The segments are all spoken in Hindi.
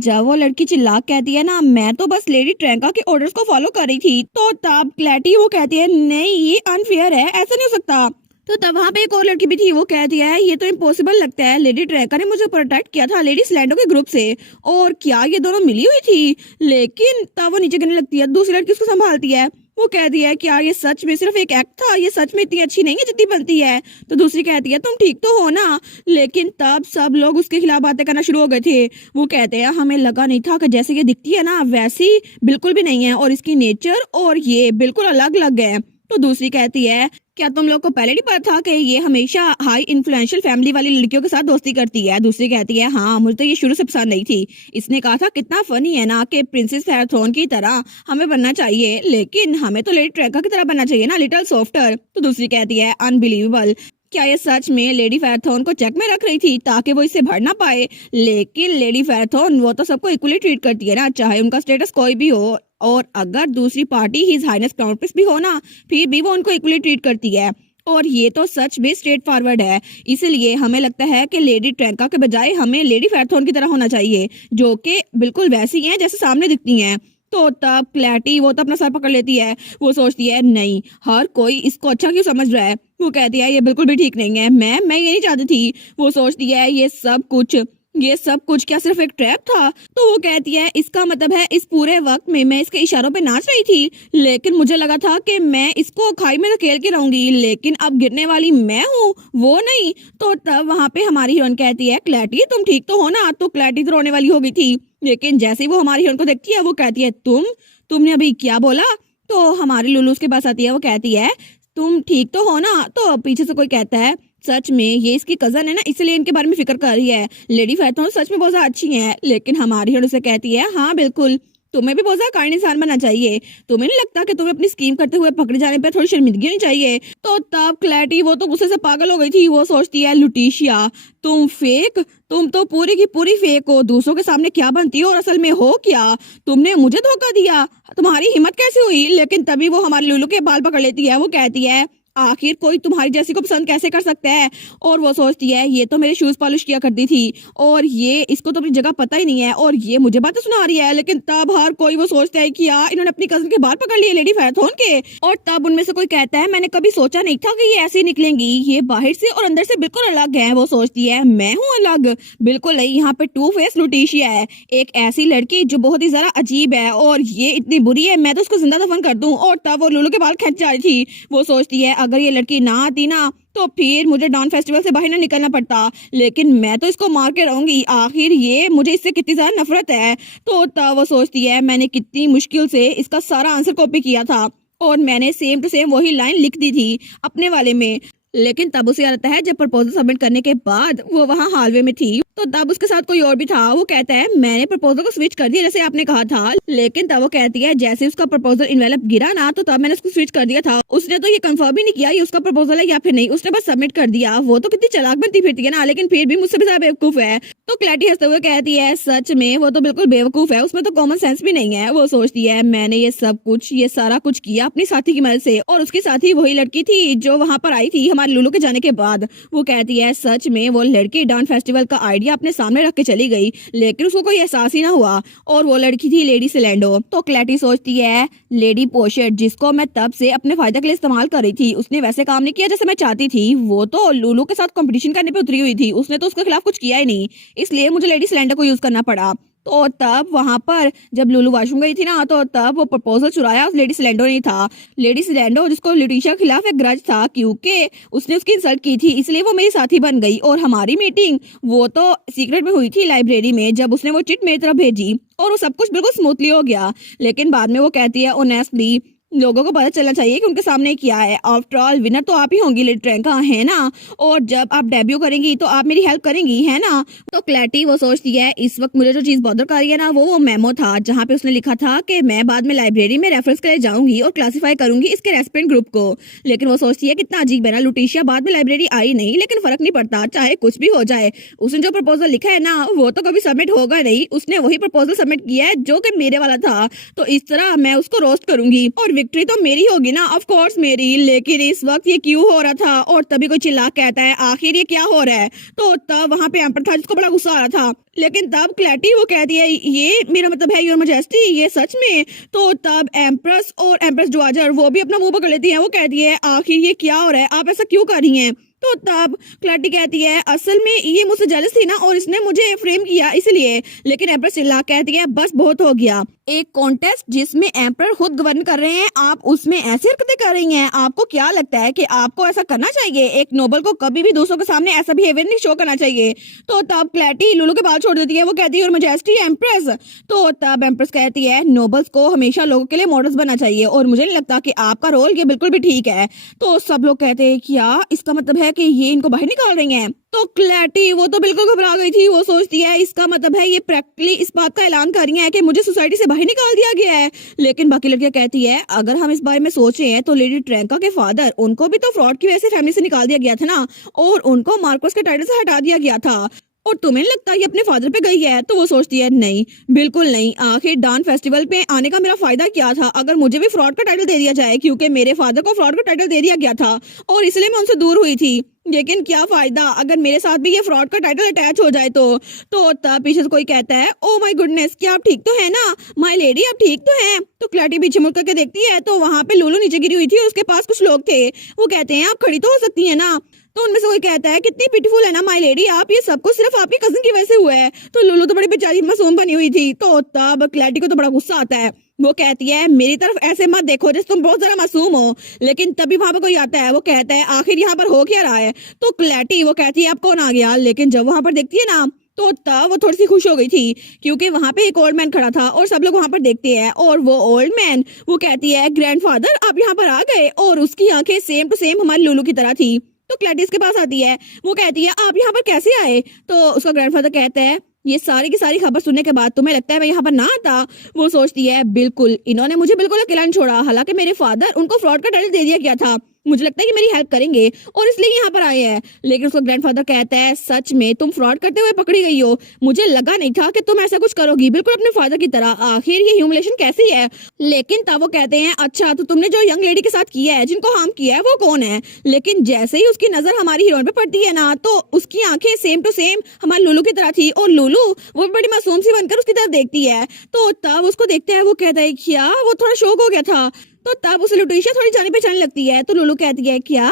जब वो लड़की चिल्ला के कहती है ना, मैं तो बस लेडी ट्रैंका के ऑर्डर्स को फॉलो कर रही थी, तो तब क्लैटी वो कहती है, नहीं ये अनफेयर है, ऐसा नहीं हो सकता। तो तब वहाँ पे एक और लड़की भी थी, वो कहती है ये तो इम्पॉसिबल लगता है, लेडी ट्रैंका ने मुझे प्रोटेक्ट किया था लेडी स्लैंडो के ग्रुप से, और क्या ये दोनों मिली हुई थी। लेकिन तब वो नीचे गिरने लगती है, दूसरी लड़की उसको संभालती है, वो कहती है क्या ये सच में सिर्फ एक एक्ट था, ये सच में इतनी अच्छी नहीं है जितनी बनती है। तो दूसरी कहती है तुम ठीक तो हो ना। लेकिन तब सब लोग उसके खिलाफ बातें करना शुरू हो गए थे। वो कहते हैं हमें लगा नहीं था कि जैसे ये दिखती है ना वैसी बिल्कुल भी नहीं है, और इसकी नेचर और ये बिल्कुल अलग अलग है। तो दूसरी कहती है क्या तुम लोग को पहले नहीं पता था कि ये हमेशा हाई इन्फ्लुएंशियल फैमिली वाली लड़कियों के साथ दोस्ती करती है। दूसरी कहती है हाँ मुझे तो ये शुरू से पसंद नहीं थी। इसने कहा था कितना फनी है ना कि प्रिंसेस फेराथॉन की तरह हमें बनना चाहिए, लेकिन हमें तो लेडी ट्रैंका की तरह बनना चाहिए ना, लिटिल सॉफ्टर। तो दूसरी कहती है अनबिलीवेबल, क्या ये सच में लेडी फेराथॉन को चेक में रख रही थी ताकि वो इससे भर ना पाए। लेकिन लेडी फेराथॉन वो तो सबको इक्वली ट्रीट करती है ना, चाहे उनका स्टेटस कोई भी हो, और अगर दूसरी party his highness crown prince भी हो ना, फिर भी वो उनको इक्वली ट्रीट करती है। और ये तो सच में स्ट्रेट फॉरवर्ड है। इसलिए हमें लगता है कि लेडी ट्रैंका के बजाय हमें लेडी फेराथॉन की तरह होना चाहिए, जो कि बिल्कुल वैसी हैं जैसे सामने दिखती हैं। तो तब क्लैटी वो तो अपना सर पकड़ लेती है, वो सोचती है नहीं हर कोई इसको अच्छा क्यों समझ रहा है। वो कहती है ये बिल्कुल भी ठीक नहीं है, मैं ये नहीं चाहती थी। वो सोचती है ये सब कुछ क्या सिर्फ एक ट्रैप था। तो वो कहती है इसका मतलब है इस पूरे वक्त में मैं इसके इशारों पे नाच रही थी, लेकिन मुझे लगा था कि मैं इसको खाई में धकेल के रहूंगी, लेकिन अब गिरने वाली मैं हूँ वो नहीं। तो तब वहाँ पे हमारी हीरोइन कहती है क्लैटी तुम ठीक तो हो ना। तो क्लैटी तो रोने वाली हो गई थी, लेकिन जैसे ही वो हमारी हीरोइन को देखती है वो कहती है तुमने अभी क्या बोला। तो हमारी लुलू उसके पास आती है, वो कहती है तुम ठीक तो हो ना। तो पीछे से कोई कहता है सच में ये इसकी कजन है ना, इसलिए इनके बारे में फिक्र कर रही है। लेडी फेराथॉन सच में बहुत ज्यादा अच्छी है, लेकिन हमारी हीरो से कहती है हाँ बिल्कुल तुम्हें भी बहुत ज्यादा काइंड इंसान बनना चाहिए। तुम्हें नहीं लगता कि तुम्हें अपनी स्कीम करते हुए पकड़े जाने पर थोड़ी शर्मिंदगी होनी चाहिए। तो तब क्लैटी वो तो गुस्से से पागल हो गई थी। वो सोचती है लुटिशिया तुम तो पूरी की पूरी फेक हो, दूसरों के सामने क्या बनती हो और असल में हो क्या। तुमने मुझे धोखा दिया, तुम्हारी हिम्मत कैसे हुई। लेकिन तभी वो हमारी लुलू के बाल पकड़ लेती है, वो कहती है आखिर कोई तुम्हारी जैसी को पसंद कैसे कर सकता है। और वो सोचती है ये तो मेरे शूज पॉलिश किया करती थी, और ये इसको तो अपनी जगह पता ही नहीं है, और ये मुझे बातें सुना रही है। लेकिन तब हर कोई वो सोचता है कि यार इन्होंने अपनी कजन के बाल पकड़ लिए लेडी फेराथॉन के। और तब उनमें से कोई कहता है मैंने कभी सोचा नहीं था कि ये ऐसी निकलेंगी, ये बाहर से और अंदर से बिल्कुल अलग है। वो सोचती है मैं हूँ अलग, बिल्कुल नहीं, यहाँ पे टू फेस लुटिशिया है, एक ऐसी लड़की जो बहुत ही ज्यादा अजीब है, और ये इतनी बुरी है मैं तो उसको जिंदा दफन कर दूं। और तब वो लुलू के बाल खींच जा रही थी। वो सोचती है अगर ये लड़की ना आती ना तो फिर मुझे डॉन फेस्टिवल से बाहर ना निकलना पड़ता, लेकिन मैं तो इसको मार के रहूंगी, आखिर ये मुझे इससे कितनी ज्यादा नफरत है। तो तब वो सोचती है मैंने कितनी मुश्किल से इसका सारा आंसर कॉपी किया था, और मैंने सेम टू सेम वही लाइन लिख दी थी अपने वाले में। लेकिन तब उसे याद आता है जब प्रपोजल सबमिट करने के बाद वो वहाँ हॉलवे में थी, तो तब उसके साथ कोई और भी था। वो कहता है मैंने प्रपोजल को स्विच कर दिया जैसे आपने कहा था। लेकिन तब वो कहती है जैसे उसका प्रपोजल इन्वेलप गिरा ना, तो तब मैंने उसको स्विच कर दिया था। उसने तो ये कंफर्म ही नहीं किया ये उसका प्रपोजल है या फिर नहीं, उसने बस सबमिट कर दिया। वो तो कितनी चालाक बनती फिरती है ना, लेकिन फिर भी मुझसे भी ज्यादा बेवकूफ है। तो क्लैटी हंसते हुए कहती है सच में वो तो बिल्कुल बेवकूफ है, उसमें तो कॉमन सेंस भी नहीं है। वो सोचती है मैंने ये सारा कुछ किया अपनी साथी की मदद से, और उसकी साथी वही लड़की थी जो वहाँ पर आई थी हमारे लुलू के जाने के बाद। वो कहती है सच में वो लड़की डांस फेस्टिवल का आइडिया अपने सामने रख के चली गई, लेकिन उसको कोई एहसास ही ना हुआ, और वो लड़की थी लेडी सिलेंडो। तो क्लैटी सोचती है लेडी पोशेट जिसको मैं तब से अपने फायदे के लिए इस्तेमाल कर रही थी, उसने वैसे काम नहीं किया जैसे मैं चाहती थी। वो तो लुलू के साथ कंपटीशन करने पे उतरी हुई थी, उसने तो उसके खिलाफ कुछ किया ही नहीं, इसलिए मुझे लेडी सिलेंडर को यूज करना पड़ा। तो तब वहां पर जब लुलू वॉशरूम गई थी ना, तो तब वो प्रपोजल चुराया उस लेडी सिलेंडो ने था। लेडी सिलेंडो जिसको लिटिशिया के खिलाफ एक ग्रज था क्योंकि उसने उसकी इंसल्ट की थी, इसलिए वो मेरी साथी बन गई। और हमारी मीटिंग वो तो सीक्रेट में हुई थी लाइब्रेरी में, जब उसने वो चिट मेरी तरफ भेजी और वो सब कुछ बिल्कुल स्मूथली हो गया। लेकिन बाद में वो कहती है ऑनेस्टली लोगों को पता चलना चाहिए कि उनके सामने क्या है, आफ्टर ऑल विनर तो आप ही होंगी लेडी ट्रैंका, है ना, और जब आप डेब्यू करेंगी तो आप मेरी हेल्प करेंगी, है ना। तो क्लैटी वो सोचती है इस वक्त मुझे जो चीज बॉदर कर रही है ना, वो मेमो था जहाँ पे उसने लिखा था कि मैं बाद में लाइब्रेरी में रेफरेंस के लिए जाऊंगी और क्लासिफाई करूंगी इसके रेस्पेंट ग्रुप को। लेकिन वो सोचती है कितना अजीब है ना, लुटिशिया बाद में लाइब्रेरी आई नहीं, लेकिन फर्क नहीं पड़ता, चाहे कुछ भी हो जाए, उसने जो प्रपोजल लिखा है ना वो तो कभी सबमिट होगा नहीं, उसने वही प्रपोजल सबमिट किया है जो कि मेरे वाला था। तो इस तरह मैं उसको रोस्ट करूंगी और विक्ट्री तो मेरी होगी ना, ऑफ कोर्स मेरी। लेकिन इस वक्त ये क्यों हो रहा था? और तभी कोई चिल्ला कहता है आखिर ये क्या हो रहा है? तो तब वहां पे एम्पर था जिसको बड़ा गुस्सा आ रहा था। लेकिन तब क्लैटी वो कहती है ये मेरा मतलब है योर मैजेस्टी, ये सच में? तो तब एम्प्रेस और एम्प्रेस डोवाजर वो भी अपना मुंह पकड़ लेती है। वो कहती है आखिर ये क्या हो रहा है, आप ऐसा क्यों कर रही हैं? तो तब क्लैटी कहती है असल में ये मुझसे जेलस थी ना और इसने मुझे फ्रेम किया इसलिए। लेकिन एम्प्रेस चिल्ला कहती है बस बहुत हो गया। एक कॉन्टेस्ट जिसमें एम्पर खुद गवर्न कर रहे हैं, आप उसमें ऐसी हरकतें कर रही हैं। आपको क्या लगता है कि आपको ऐसा करना चाहिए? एक नोबल को कभी भी दूसरों के सामने ऐसा बिहेवियर नहीं शो करना चाहिए। तो तब क्लैटी लुलू के बाल छोड़ देती है। वो कहती है योर मैजेस्टी एम्प्रेस। तो तब एम्प्रेस कहती है नोबल्स को हमेशा लोगों के लिए मॉडल्स बनना चाहिए और मुझे नहीं लगता कि आपका रोल ये बिल्कुल भी ठीक है। तो सब लोग कहते हैं क्या इसका मतलब है कि ये इनको बाहर निकाल रही हैं? तो क्लैटी वो तो बिल्कुल घबरा गई थी। वो सोचती है इसका मतलब है ये प्रैक्टिकली इस बात का ऐलान कर रही है कि मुझे सोसाइटी से बाहर निकाल दिया गया है। लेकिन बाकी लड़कियां कहती है अगर हम इस बारे में सोचे हैं तो लेडी ट्रैंका के फादर, उनको भी तो फ्रॉड की वजह से फैमिली से निकाल दिया गया था ना, और उनको मार्कोस के टाइटल से हटा दिया गया था। और तुम्हें लगता है ये अपने फादर पे गई है? तो वो सोचती है नहीं, बिल्कुल नहीं। आखिर डान फेस्टिवल पे आने का मेरा फायदा क्या था अगर मुझे भी फ्रॉड का टाइटल दे दिया जाए, क्योंकि मेरे फादर को फ्रॉड का टाइटल दे दिया गया था और इसलिए मैं उनसे दूर हुई थी। लेकिन क्या फायदा अगर मेरे साथ भी ये फ्रॉड का टाइटल अटैच हो जाए तो तब पीछे से कोई कहता है ओ माय गुडनेस, क्या आप ठीक तो है ना? माय लेडी आप ठीक तो हैं? तो क्लैटी पीछे मुड़ करके देखती है तो वहां पे लुलू नीचे गिरी हुई थी और उसके पास कुछ लोग थे। वो कहते हैं आप खड़ी तो हो सकती है ना? तो उनमें से कोई कहता है कितनी पिटीफुल है ना माय लेडी आप, ये सब कुछ सिर्फ आपकी कजिन की वजह से हुआ है। तो लुलू तो बड़ी बेचारी मासूम बनी हुई थी। तो तब क्लैटी को तो बड़ा गुस्सा आता है। वो कहती है मेरी तरफ ऐसे मत देखो जैसे तुम बहुत ज्यादा मासूम हो। लेकिन तभी वहां पर कोई आता है। वो कहता है आखिर यहाँ पर हो क्या रहा है? तो क्लैटी वो कहती है अब कौन आ गया? लेकिन जब वहां पर देखती है ना तो तब वो थोड़ी सी खुश हो गई थी, क्योंकि वहां पे एक ओल्ड मैन खड़ा था और सब लोग वहां पर देखते हैं। और वो ओल्ड मैन वो कहती है ग्रैंडफादर आप यहाँ पर आ गए, और उसकी आंखें सेम टू सेम हमारी लुलू की तरह थी। तो क्लैटिस के पास आती है। वो कहती है आप यहाँ पर कैसे आए? तो उसका ग्रैंडफादर कहता है ये सारी की सारी खबर सुनने के बाद तुम्हें लगता है मैं यहाँ पर ना आता? वो सोचती है बिल्कुल, इन्होंने मुझे बिल्कुल अकेला नहीं छोड़ा। हालांकि मेरे फादर उनको फ्रॉड का टाइटल दे दिया गया था, मुझे लगता है कि मेरी हेल्प करेंगे और इसलिए यहाँ पर आए हैं। लेकिन उसका ग्रैंडफादर कहता है सच में तुम फ्रॉड करते हुए पकड़ी गई हो, मुझे लगा नहीं था कि तुम ऐसा कुछ करोगी, बिल्कुल अपने फादर की तरह। आखिर ये ह्यूमिलेशन कैसी है? लेकिन तब वो कहते हैं अच्छा तो तुमने जो यंग लेडी के साथ किया है, जिनको हार्म किया है, वो कौन है? लेकिन जैसे ही उसकी नजर हमारी हीरोइन पे पड़ती है ना तो उसकी आंखें सेम टू सेम हमारी लुलू की तरह थी, और लुलू वो बड़ी मासूम सी बनकर उसकी तरफ देखती है। तो तब उसको देखता है। वो कहता है क्या? वो थोड़ा शौक हो गया था। तो तब उसे लुटेशिया थोड़ी जाने पहचाने लगती है। तो लुलू कहती है क्या?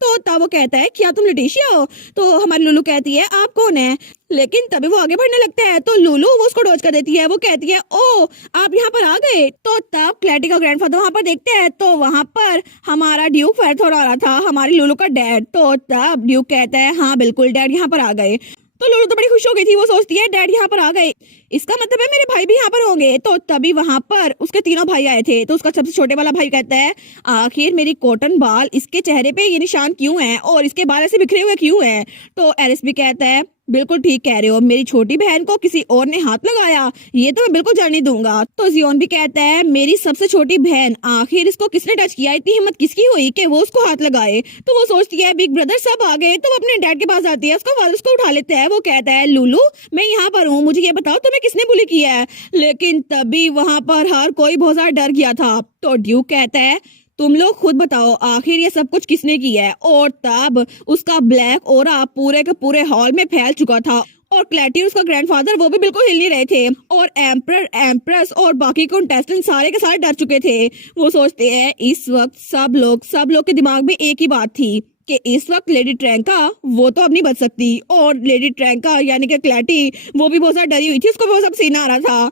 तो तब वो कहता है क्या तुम लुटेशिया हो? तो हमारी लुलू कहती है आप कौन है? लेकिन तभी वो आगे बढ़ने लगता है तो लुलू वो उसको डॉज कर देती है। वो कहती है ओ आप यहाँ पर आ गए। तो तब क्लैटी का ग्रैंडफादर वहां पर देखते हैं तो वहां पर हमारा ड्यूक फैरथोर आ रहा था, हमारी लुलू का डैड। तो तब ड्यूक कहता है हाँ बिल्कुल डैड यहाँ पर आ गए। तो लुलू तो बड़ी खुश हो गई थी। वो सोचती है डैड यहाँ पर आ गए, इसका मतलब है मेरे भाई भी यहाँ पर होंगे। तो तभी वहां पर उसके तीनों भाई आए थे। तो उसका सबसे छोटे वाला भाई कहता है आखिर मेरी कॉटन बाल, इसके चेहरे पे ये निशान क्यों है और इसके बाल ऐसे बिखरे हुए क्यों हैं? तो एरिस भी कहता है बिल्कुल ठीक कह रहे हो, मेरी छोटी बहन को किसी और ने हाथ लगाया, ये तो मैं बिल्कुल जाने दूंगा। तो जियोन भी कहता है मेरी सबसे छोटी बहन, आखिर इसको किसने टच किया? इतनी हिम्मत किसकी हुई कि वो उसको हाथ लगाए? तो वो सोचती है बिग ब्रदर सब आ गए। तो वो अपने डैड के पास आती है, उसका फादर उसको उठा लेता है। वो कहता है लुलू मैं यहाँ पर हूँ, मुझे ये बताओ तुम्हें किसने बुली किया है? लेकिन तभी वहां पर हर कोई बहुत ज्यादा डर गया था। तो ड्यूक कहता है तुम लोग खुद बताओ आखिर ये सब कुछ किसने किया है? और तब उसका ब्लैक ओरा पूरे के पूरे हॉल में फैल चुका था और क्लैटी उसका ग्रैंडफादर वो भी बिल्कुल हिल नहीं रहे थे, और एम्पर एम्प्रेस और बाकी कंटेस्टेंट सारे के सारे डर चुके थे। वो सोचते हैं इस वक्त सब लोग के दिमाग में एक ही बात थी कि इस वक्त लेडी ट्रैंका वो तो अब नहीं बच सकती, और लेडी ट्रैंका यानी कि क्लैटी वो भी बहुत ज्यादा डरी हुई थी, उसको बहुत सब सीना आ रहा था।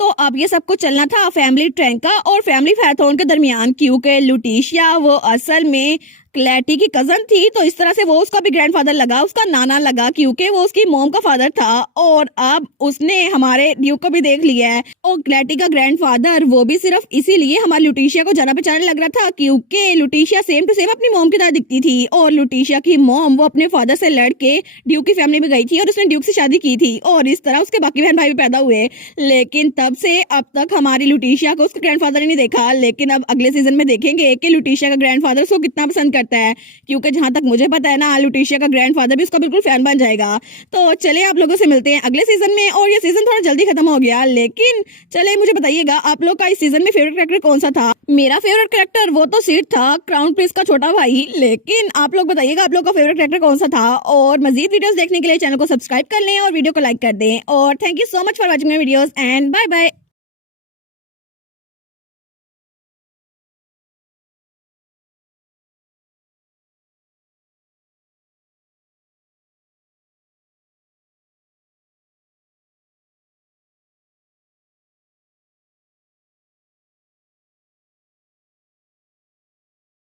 तो अब ये सब कुछ चलना था फैमिली ट्रैंका और फैमिली फैरथोन के दरमियान, क्योंकि लुटिशिया वो असल में क्लैटी की कजन थी। तो इस तरह से वो उसका भी ग्रैंडफादर लगा, उसका नाना लगा, क्योंकि वो उसकी मॉम का फादर था। और अब उसने हमारे ड्यूक को भी देख लिया है, और क्लैटी का ग्रैंडफादर वो भी सिर्फ इसीलिए हमारी लुटिशिया को जाना पहचानने लग रहा था, क्योंकि लुटिशिया सेम टू सेम अपनी मॉम की तरह दिखती थी। और लुटिशिया की मॉम वो अपने फादर से लड़ के ड्यूक की फैमिली में गई थी और उसने ड्यूक से शादी की थी, और इस तरह उसके बाकी बहन भाई भी पैदा हुए। लेकिन तब से अब तक हमारी लुटिशिया को उसका ग्रैंडफादर ही नहीं देखा। लेकिन अब अगले सीजन में देखेंगे कि लुटिशिया का ग्रैंडफादर उसको कितना पसंद करता लगता है, क्योंकि जहां तक मुझे पता है ना, लुटिशिया का ग्रैंडफादर भी उसका बिल्कुल फैन बन जाएगा। तो चले आप लोगों से मिलते हैं अगले सीजन में। और ये सीजन थोड़ा जल्दी खत्म हो गया, लेकिन चले मुझे बताइएगा आप लोग का इस सीजन में फेवरेट कैरेक्टर कौन सा था। मेरा फेवरेट कैरेक्टर वो तो सीड था, क्राउन प्रिंस का छोटा भाई। लेकिन आप लोग बताइएगा आप लोग का फेवरेट कैरेक्टर कौन सा था। और मजीद वीडियोस देखने के लिए चैनल को सब्सक्राइब कर लें और वीडियो को लाइक कर दें। और thank you so much for watching my videos and bye bye.